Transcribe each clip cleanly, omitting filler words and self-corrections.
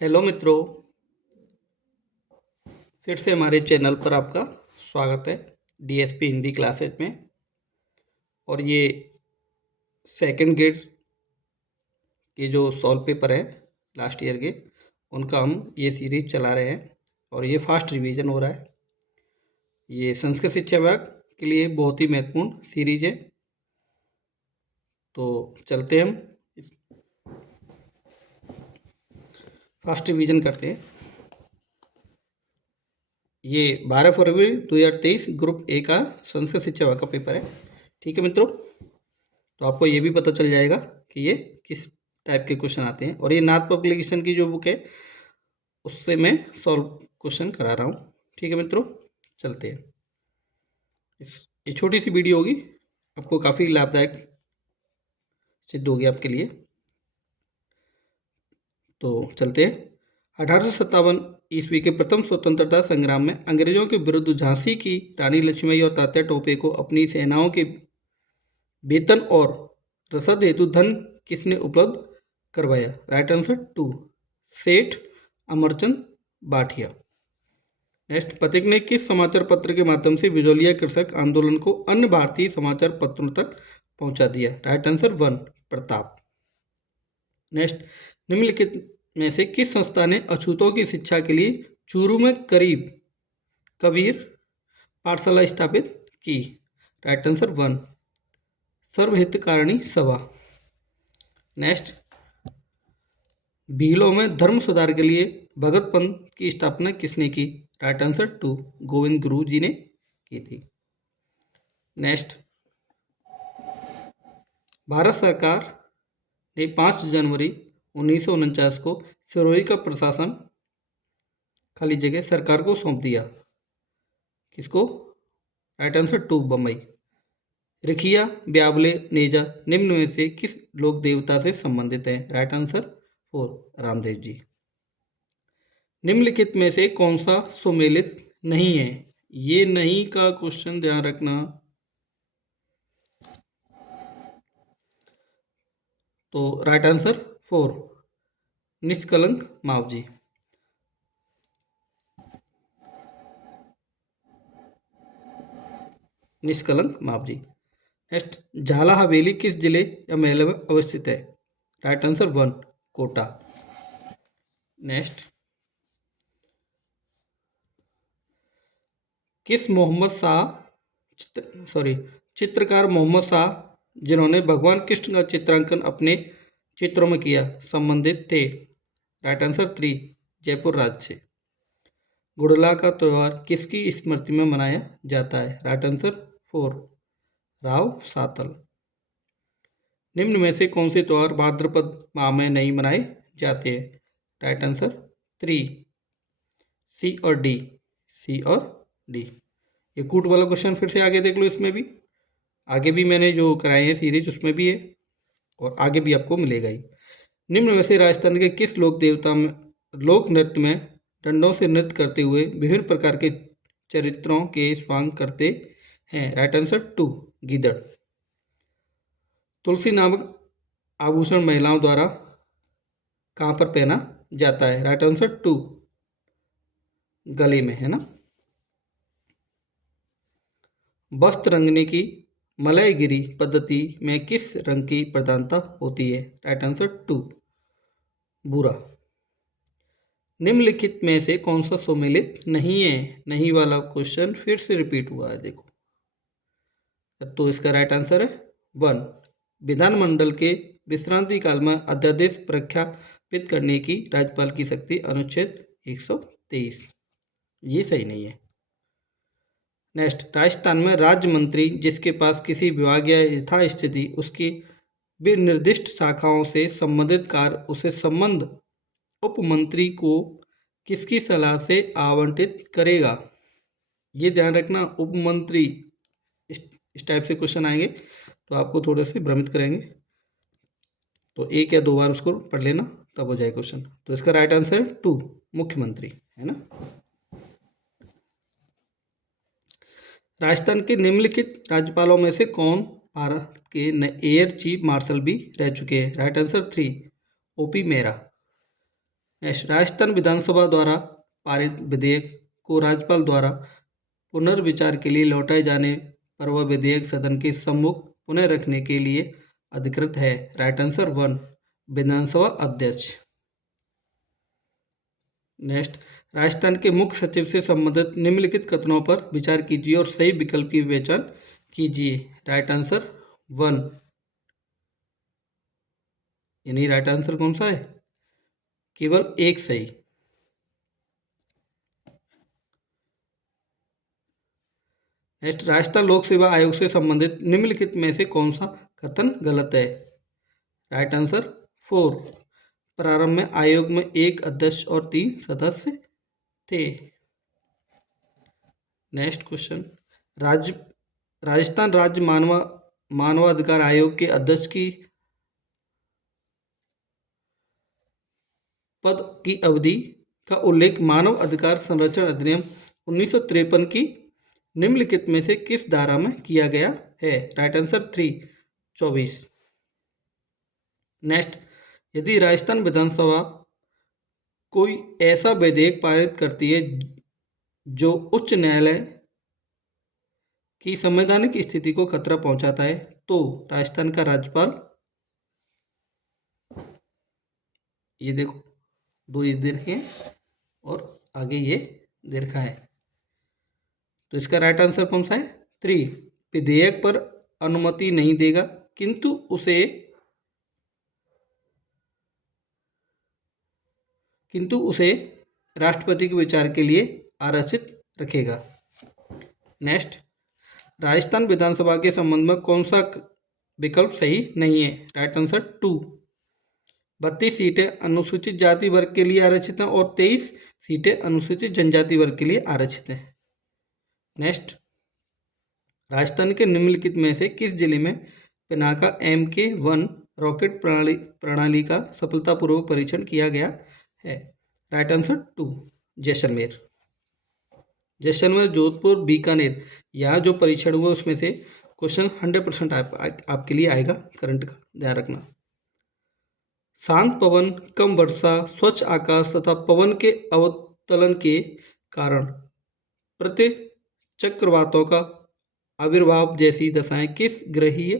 Hello मित्रों, फिर से हमारे चैनल पर आपका स्वागत है डीएसपी हिंदी क्लासेज में। और ये सेकंड ग्रेड के जो सॉल्व पेपर हैं लास्ट ईयर के, उनका हम ये सीरीज चला रहे हैं और ये फास्ट रिवीजन हो रहा है। ये संस्कृत शिक्षा विभाग के लिए बहुत ही महत्वपूर्ण सीरीज है। तो चलते हम फास्ट रिवीजन करते हैं। ये 12 फरवरी 2023 ग्रुप ए का संस्कृत शिक्षा विभाग का पेपर है। ठीक है मित्रों, तो आपको ये भी पता चल जाएगा कि ये किस टाइप के क्वेश्चन आते हैं। और ये नाथ पब्लिकेशन की जो बुक है उससे मैं सॉल्व क्वेश्चन करा रहा हूँ। ठीक है मित्रों, चलते हैं। ये छोटी सी वीडियो होगी, आपको काफ़ी लाभदायक सिद्ध होगी आपके लिए। तो चलते हैं। 1857 ईस्वी के प्रथम स्वतंत्रता संग्राम में अंग्रेजों के विरुद्ध झांसी की रानी लक्ष्मीबाई और तात्या टोपे को अपनी सेनाओं के वेतन और रसद हेतु धन किसने उपलब्ध करवाया? राइट आंसर 2, सेठ अमरचंद बाठिया। नेक्स्ट, पथिक ने किस समाचार पत्र के माध्यम से बिजौलिया कृषक आंदोलन को अन्य भारतीय समाचार पत्रों तक पहुंचा दिया? Right answer 1, Pratap. नेक्स्ट, निम्नलिखित में से किस संस्था ने अछूतों की शिक्षा के लिए चूरू में करीब कबीर पाठशाला स्थापित की? राइट आंसर 1, सर्वहितकारिणी सभा। नेक्स्ट, भीलों में धर्म सुधार के लिए भगत पंथ की स्थापना किसने की? राइट आंसर 2, गोविंद गुरु जी ने की थी। नेक्स्ट, भारत सरकार ने 5 जनवरी 1949 को सिरोही का प्रशासन खाली जगह सरकार को सौंप दिया। किसको? Right answer 2, Bombay. रिखिया, ब्यावले, नेजा निम्न में से किस लोक देवता से संबंधित हैं? Right answer 4, Ramdev ji. निम्नलिखित में से कौन सा सुमेलित नहीं है? ये नहीं का क्वेश्चन ध्यान रखना। तो राइट आंसर 4, निष्कलंक मावजी। निष्कलंक मावजी। नेक्स्ट, झाला हवेली किस जिले या महल में अवस्थित है? Right answer 1, Kota. नेक्स्ट, किस मोहम्मद शाह चित्रकार मोहम्मद शाह जिन्होंने भगवान कृष्ण का चित्रांकन अपने चित्रों में किया संबंधित थे? राइट आंसर 3, जयपुर राज्य से। गुड़ला का त्यौहार किसकी स्मृति में मनाया जाता है? Right answer 4, Rao Satal. निम्न में से कौन से त्यौहार भाद्रपद माह में नहीं मनाए जाते हैं? राइट आंसर 3, सी और डी। सी और डी। ये कूट वाला क्वेश्चन फिर से आगे देख लो, इसमें भी आगे भी मैंने जो कराए हैं सीरीज उसमें भी है और आगे भी आपको मिलेगा ही। निम्न में से राजस्थान के किस लोक देवता में लोक नृत्य में डंडों से नृत्य करते हुए विभिन्न प्रकार के चरित्रों के स्वांग करते हैं? राइट आंसर 2, गीदड़। तुलसी नामक आभूषण महिलाओं द्वारा कहाँ पर पहना जाता है? राइट आंसर 2, गले में, है ना। वस्त्र रंगने की मलयगिरी पद्धति में किस रंग की प्रधानता होती है? राइट आंसर 2, भूरा। निम्नलिखित में से कौन सा सुमेलित नहीं है? नहीं वाला क्वेश्चन फिर से रिपीट हुआ है, देखो। तो इसका राइट आंसर है 1, विधानमंडल के विश्रांति काल में अध्यादेश प्रख्यापित करने की राज्यपाल की शक्ति, अनुच्छेद 123। ये सही नहीं है। नेक्स्ट, राजस्थान में राज्य मंत्री जिसके पास किसी विभाग या यथास्थिति उसकी निर्दिष्ट शाखाओं से संबंधित कार्य उसे संबंध उपमंत्री को किसकी सलाह से आवंटित करेगा? ये ध्यान रखना, उपमंत्री इस टाइप से क्वेश्चन आएंगे तो आपको थोड़े से भ्रमित करेंगे। तो एक या 2 बार उसको पढ़ लेना, तब हो जाए क्वेश्चन। तो इसका राइट आंसर 2, मुख्यमंत्री, है ना। राजस्थान के निम्नलिखित राज्यपालों में से कौन भारत के एयर चीफ मार्शल भी रह चुके हैं? Right answer 3, OP Mehra. Next, Rajasthan विधानसभा द्वारा पारित विधेयक को राज्यपाल द्वारा पुनर्विचार के लिए लौटाए जाने पर वह विधेयक सदन के सम्मुख पुनः रखने के लिए अधिकृत है। राइट आंसर 1, विधानसभा अध्यक्ष। नेक्स्ट, राजस्थान के मुख्य सचिव से संबंधित निम्नलिखित कथनों पर विचार कीजिए और सही विकल्प की पहचान कीजिए। राइट आंसर 1, यानी राइट आंसर कौन सा है? केवल एक सही। नेक्स्ट, राजस्थान लोक सेवा आयोग से संबंधित निम्नलिखित में से कौन सा कथन गलत है? राइट आंसर 4, प्रारंभ में आयोग में एक अध्यक्ष और 3 सदस्य थे। नेक्स्ट क्वेश्चन, राजस्थान राज्य मानवाधिकार आयोग के अध्यक्ष की पद की अवधि का उल्लेख मानव अधिकार संरक्षण अधिनियम 1953 की निम्नलिखित में से किस धारा में किया गया है? Right answer 3, 24। नेक्स्ट, यदि राजस्थान विधानसभा कोई ऐसा विधेयक पारित करती है जो उच्च न्यायालय की संवैधानिक स्थिति को खतरा पहुंचाता है तो राजस्थान का राज्यपाल, ये देखो 2 ये दे रखे हैं और आगे ये दे रखा है, तो इसका राइट आंसर कौन सा है? 3, विधेयक पर अनुमति नहीं देगा किंतु उसे राष्ट्रपति के विचार के लिए आरक्षित रखेगा। नेक्स्ट, राजस्थान विधानसभा के संबंध में कौन सा विकल्प सही नहीं है? राइट आंसर 2, 32 सीटें अनुसूचित जाति वर्ग के लिए आरक्षित हैं और 23 सीटें अनुसूचित जनजाति वर्ग के लिए आरक्षित हैं। नेक्स्ट, राजस्थान के निम्नलिखित में से किस जिले में पिनाका MK-1 रॉकेट प्रणाली का सफलतापूर्वक परीक्षण किया गया है? Right answer 2, Jaisalmer. जैसलमेर, जोधपुर, बीकानेर, यहाँ जो परीक्षण हुआ उसमें से क्वेश्चन 100% आपके लिए आएगा, करंट का ध्यान रखना। शांत पवन, कम वर्षा, स्वच्छ आकाश तथा पवन के अवतलन के कारण प्रतिचक्रवातों का आविर्भाव जैसी दशाएं किस ग्रहीय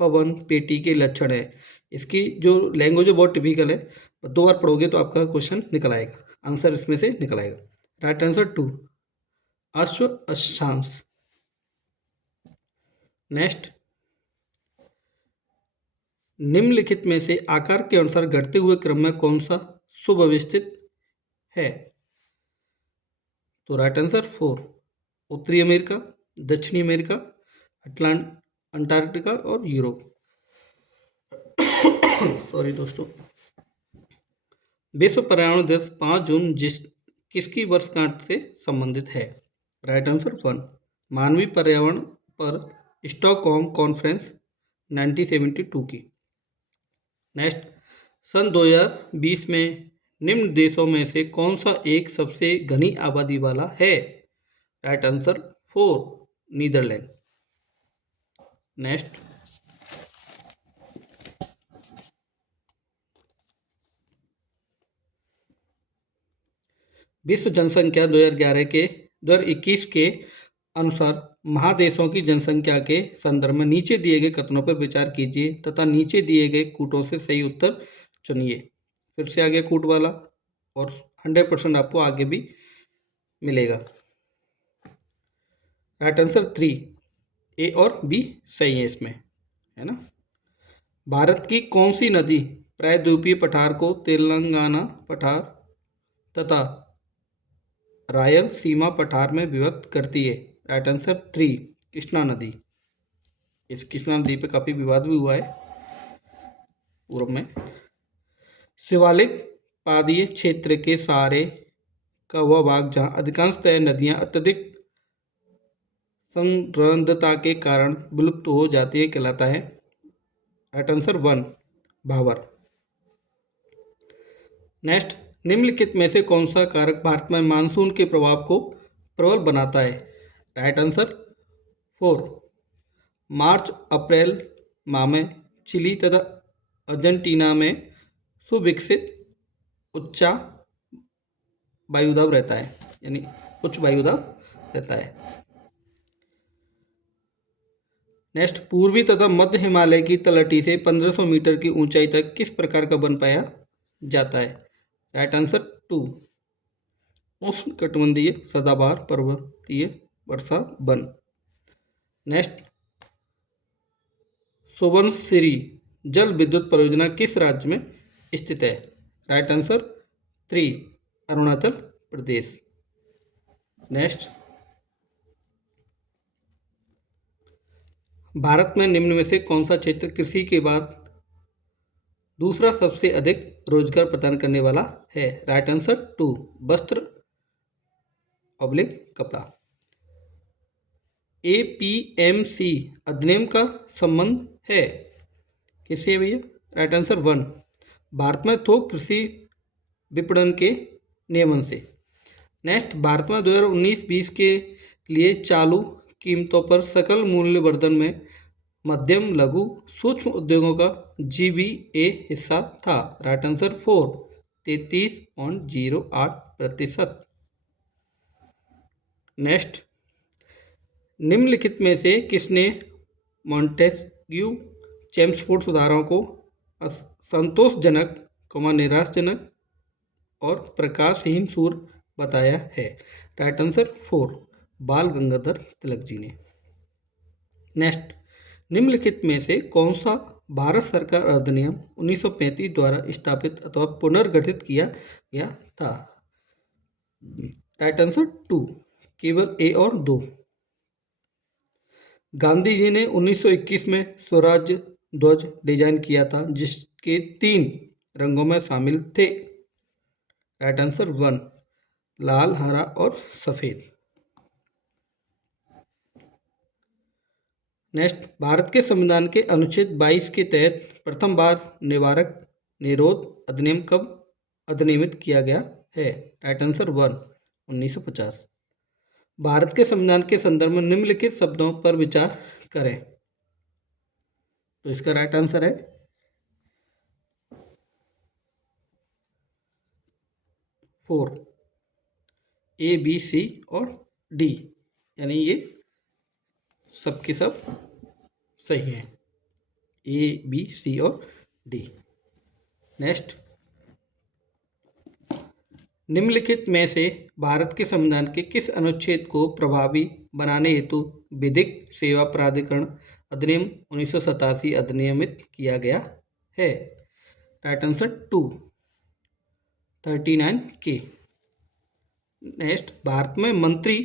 पवन पेटी के लक्षण है? इसकी जो लैंग्वेज है बहुत टिपिकल है, 2 बार पढ़ोगे तो आपका क्वेश्चन निकल आएगा, आंसर इसमें से निकल आएगा। राइट आंसर 2, अश्व अक्षांश। नेक्स्ट, निम्नलिखित में से आकार के अनुसार घटते हुए क्रम में कौन सा सुव्यवस्थित है? तो राइट आंसर 4, उत्तरी अमेरिका, दक्षिणी अमेरिका, अंटार्कटिका और यूरोप। सॉरी दोस्तों। विश्व पर्यावरण दिवस 5 जून किसकी वर्षगांठ से संबंधित है? राइट आंसर 1, मानवीय पर्यावरण पर स्टॉकहोम कॉन्फ्रेंस 1972 की। नेक्स्ट, सन 2020 में निम्न देशों में से कौन सा एक सबसे घनी आबादी वाला है? Right answer 4, Netherlands. नेक्स्ट, विश्व जनसंख्या 2021 के अनुसार महादेशों की जनसंख्या के संदर्भ में नीचे दिए गए कथनों पर विचार कीजिए तथा नीचे दिए गए कूटों से सही उत्तर चुनिए। फिर से आ गया कूट वाला और 100% आपको आगे भी मिलेगा। राइट आंसर 3, A और B सही है इसमें, है ना। भारत की कौन सी नदी प्रायद्वीपीय पठार को तेलंगाना पठार तथा रायल सीमा पठार में विभक्त करती है? राइट आंसर 3, कृष्णा नदी। इस कृष्णा नदी पे काफ़ी विवाद भी हुआ है पूर्व में। शिवालिक पादीय क्षेत्र के सहारे का वह भाग जहाँ अधिकांशतः नदियाँ अत्यधिक संरंध्रता के कारण विलुप्त हो जाती है कहलाता है? राइट आंसर 1, भावर। नेक्स्ट, निम्नलिखित में से कौन सा कारक भारत में मानसून के प्रभाव को प्रबल बनाता है? राइट आंसर 4, मार्च अप्रैल माह में चिली तथा अर्जेंटीना में सुविकसित उच्चा वायुदाब रहता है, यानी उच्च वायुदाब रहता है। नेक्स्ट, पूर्वी तथा मध्य हिमालय की तलहटी से 1500 मीटर की ऊंचाई तक किस प्रकार का वन पाया जाता है? राइट आंसर 2, उष्णकटिबंधीय सदाबहार पर्वतीय वर्षा वन। नेक्स्ट, सुबनसिरी जल विद्युत परियोजना किस राज्य में स्थित है? Right answer 3, Arunachal Pradesh. Next, Bharat में निम्न में से कौन सा क्षेत्र कृषि के बाद दूसरा सबसे अधिक रोजगार प्रदान करने वाला है? राइट आंसर 2, वस्त्र ऑब्लिक कपड़ा। एपीएमसी अधिनियम का संबंध है किससे है भैया? राइट आंसर 1, भारत में थोक कृषि विपणन के नियमन से। नेक्स्ट, भारत में 2019-20 के लिए चालू कीमतों पर सकल मूल्य वर्धन में मध्यम लघु सूक्ष्म उद्योगों का जीबीए हिस्सा था। Right answer 4, 33.08%। नेक्स्ट, निम्नलिखित में से किसने मॉन्टेस्क्यू चेम्सफोर्ड सुधारों को संतोषजनक, निराशाजनक और प्रकाशहीन सूर बताया है? राइट आंसर 4, बाल गंगाधर तिलक जी ने। नेक्स्ट, निम्नलिखित में से कौन सा भारत सरकार अधिनियम 1935 द्वारा स्थापित अथवा पुनर्गठित किया गया था? राइट आंसर 2, केवल ए और 2। गांधी जी ने 1921 में स्वराज्य ध्वज डिजाइन किया था जिसके 3 रंगों में शामिल थे। राइट आंसर 1, लाल, हरा और सफेद। नेक्स्ट, भारत के संविधान के अनुच्छेद 22 के तहत प्रथम बार निवारक निरोध अधिनियम कब अधिनियमित किया गया है? Right answer 1, 1950। भारत के संविधान के संदर्भ में निम्नलिखित शब्दों पर विचार करें। तो इसका राइट आंसर है 4, ए, बी, सी और डी, यानी ये सब के सब सही हैं, ए, बी, सी और डी। नेक्स्ट, निम्नलिखित में से भारत के संविधान के किस अनुच्छेद को प्रभावी बनाने हेतु विधिक सेवा प्राधिकरण अधिनियम 1987 अधिनियमित किया गया है? राइट आंसर 2, 39 के। नेक्स्ट, भारत में मंत्री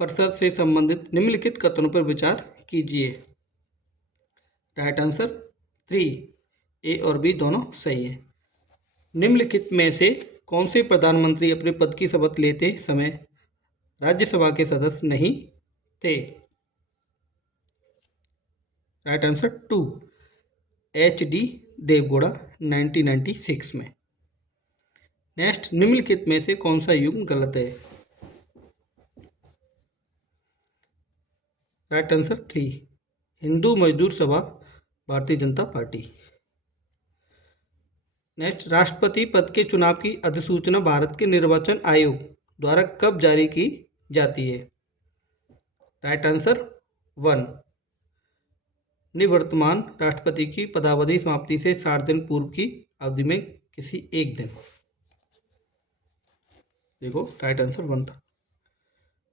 परिषद से संबंधित निम्नलिखित कथनों पर विचार कीजिए। राइट आंसर 3, ए और बी दोनों सही है। निम्नलिखित में से कौन से प्रधानमंत्री अपने पद की शपथ लेते समय राज्यसभा के सदस्य नहीं थे? Right answer 2, HD. देवगौड़ा 1996 में। नेक्स्ट, निम्नलिखित में से कौन सा युग्म गलत है? राइट आंसर 3, हिंदू मजदूर सभा भारतीय जनता पार्टी। नेक्स्ट, राष्ट्रपति पद के चुनाव की अधिसूचना भारत के निर्वाचन आयोग द्वारा कब जारी की जाती है? राइट आंसर 1, निवर्तमान राष्ट्रपति की पदावधि समाप्ति से 60 दिन पूर्व की अवधि में किसी एक दिन। देखो राइट आंसर 1 था।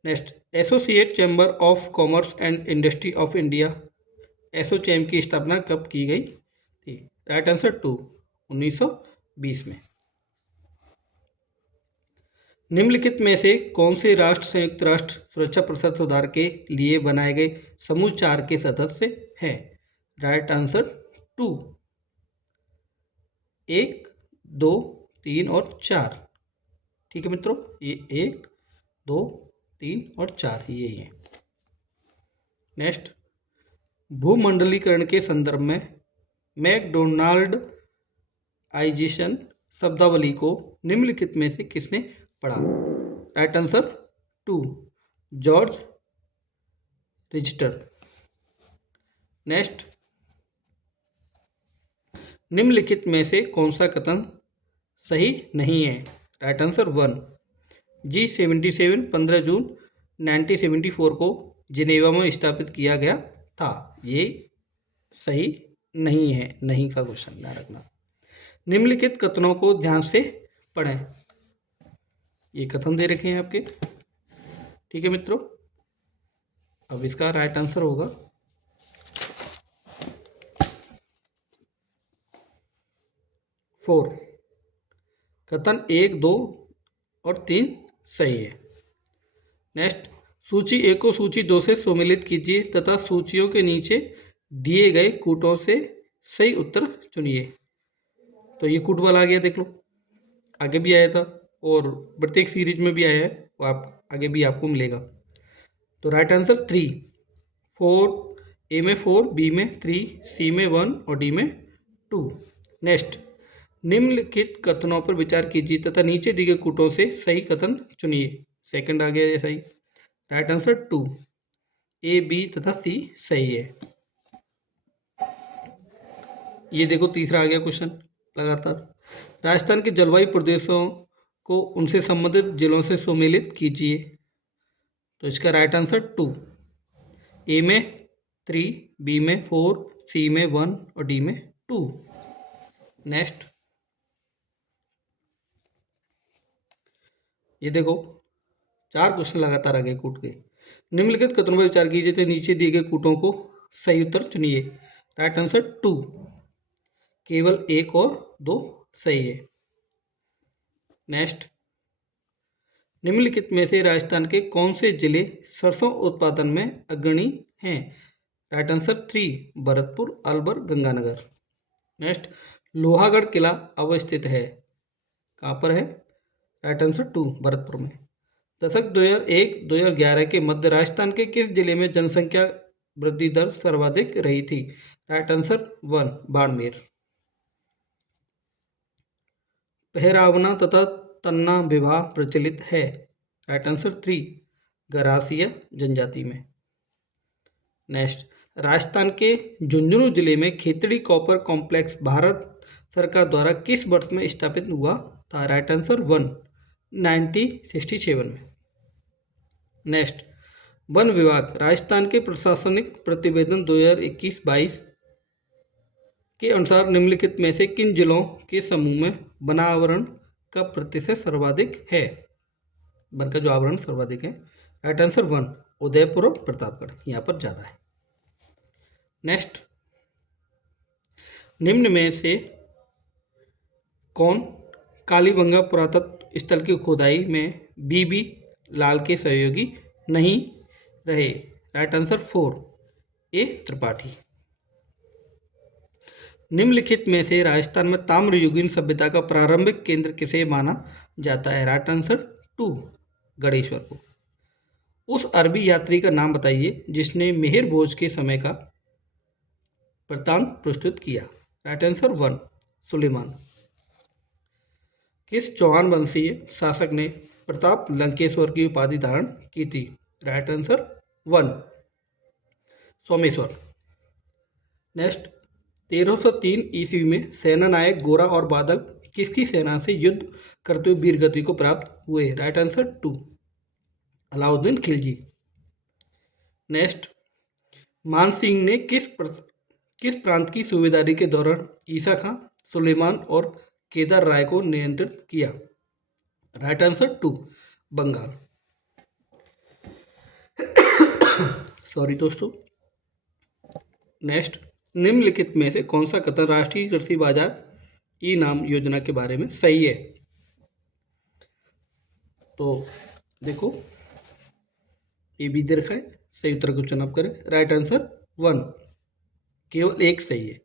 Next, associate chamber of commerce and industry of India ASSOCHAM की स्थापना कब की गई थी? राइट आंसर 2, 1920 में। निम्नलिखित में से कौन से राष्ट्र संयुक्त राष्ट्र सुरक्षा परिषद सुधार के लिए बनाए गए समूह 4 के सदस्य हैं? राइट आंसर 2, 1, 2, 3 और 4। ठीक है मित्रों, ये 1, 2, 3 और 4 ये हैं। नेक्स्ट, भूमंडलीकरण के संदर्भ में मैकडोनाल्डाइजेशन शब्दावली को निम्नलिखित में से किसने पढ़ा? Right answer 2, George Richter. Next, निम्नलिखित में से कौन सा कथन सही नहीं है? राइट आंसर 1, G77 15 जून 1974 को जिनेवा में स्थापित किया गया था। ये सही नहीं है, नहीं का क्वेश्चन ध्यान रखना। निम्नलिखित कथनों को ध्यान से पढ़ें। ये कथन दे रखे हैं आपके, ठीक है मित्रों। अब इसका राइट आंसर होगा 4। कथन 1, 2 और 3 सही है। नेक्स्ट, सूची 1 को सूची 2 से सम्मिलित कीजिए तथा सूचियों के नीचे दिए गए कूटों से सही उत्तर चुनिए। तो ये कूट वाला आ गया, देख लो, आगे भी आया था और प्रत्येक सीरीज में भी आया है, वो आप आगे भी आपको मिलेगा। तो राइट आंसर 3, 4, ए में 4, बी में 3, सी में 1 और डी में 2। नेक्स्ट, निम्नलिखित कथनों पर विचार कीजिए तथा नीचे दिए गए कूटों से सही कथन चुनिए। सेकंड आ गया ये सही। राइट आंसर 2, ए, बी तथा सी सही है। ये देखो तीसरा आ गया क्वेश्चन लगातार। राजस्थान के जलवायु प्रदेशों को उनसे संबंधित जिलों से सम्मिलित कीजिए। तो इसका राइट आंसर 2, ए में 3, बी में 4, सी में 1 और डी में 2। नेक्स्ट, ये देखो 4 क्वेश्चन लगातार आगे कूट के। निम्नलिखित कथनों पर विचार कीजिए तो नीचे दिए गए कूटों को सही उत्तर चुनिए। राइट आंसर 2, केवल 1 और 2 सही है। नेक्स्ट, निम्नलिखित में से राजस्थान के कौन से जिले सरसों उत्पादन में अग्रणी हैं? Right answer 3, Bharatpur, Alwar, Ganganagar. Next, Lohagarh किला अवस्थित है, कहाँ पर है? राइट आंसर 2, भरतपुर में। दशक 2001-2011 के मध्य राजस्थान के किस जिले में जनसंख्या वृद्धि दर सर्वाधिक रही थी? Right answer 1, Barmer. पहरावना तथा तन्ना विवाह प्रचलित है। राइट आंसर 3, गरासिया जनजाति में। नेक्स्ट, राजस्थान के झुंझुनू जिले में खेतड़ी कॉपर कॉम्प्लेक्स भारत सरकार द्वारा किस वर्ष में स्थापित हुआ था? राइट आंसर 1, 1967 में। नेक्स्ट, वन विभाग राजस्थान के प्रशासनिक प्रतिवेदन 2021-22 के अनुसार निम्नलिखित में से किन जिलों के समूह में वनावरण का प्रतिशत सर्वाधिक है? वन का जो आवरण सर्वाधिक है। राइट आंसर 1, उदयपुर और प्रतापगढ़, यहाँ पर ज़्यादा है। नेक्स्ट, निम्न में से कौन कालीबंगा पुरातत्व स्थल की खुदाई में बीबी लाल के सहयोगी नहीं रहे? राइट आंसर 4, ए त्रिपाठी। निम्नलिखित में से राजस्थान में ताम्रयुगीन सभ्यता का प्रारंभिक केंद्र किसे माना जाता है? राइट आंसर 2, गणेश्वर को। उस अरबी यात्री का नाम बताइए जिसने मिहिर भोज के समय का वृत्तांत प्रस्तुत किया। Right answer 1, Sulaiman. किस चौहान वंशीय शासक ने प्रताप लंकेश्वर की उपाधि धारण की थी? Right answer 1, Someshwar. नेक्स्ट, 1303 ईस्वी में सेना नायक गोरा और बादल किसकी सेना से युद्ध करते हुए वीरगति को प्राप्त हुए? Right answer 2, Alauddin Khilji. Next, मान सिंह ने किस प्रांत की सूबेदारी के दौरान ईसा खां, सुलेमान और केदार राय को नियंत्रित किया? Right answer 2, Bengal. सॉरी दोस्तों। नेक्स्ट, निम्नलिखित में से कौन सा कथन राष्ट्रीय कृषि बाजार ई नाम योजना के बारे में सही है? तो देखो ये भी दे रखा है, सही उत्तर को चुनाव करें। राइट आंसर 1, केवल 1 सही है।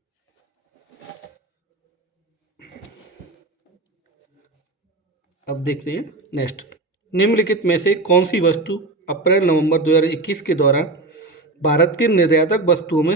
अब देखते हैं नेक्स्ट, निम्नलिखित में से कौन सी वस्तु अप्रैल-नवंबर 2021 के दौरान भारत के निर्यातक वस्तुओं में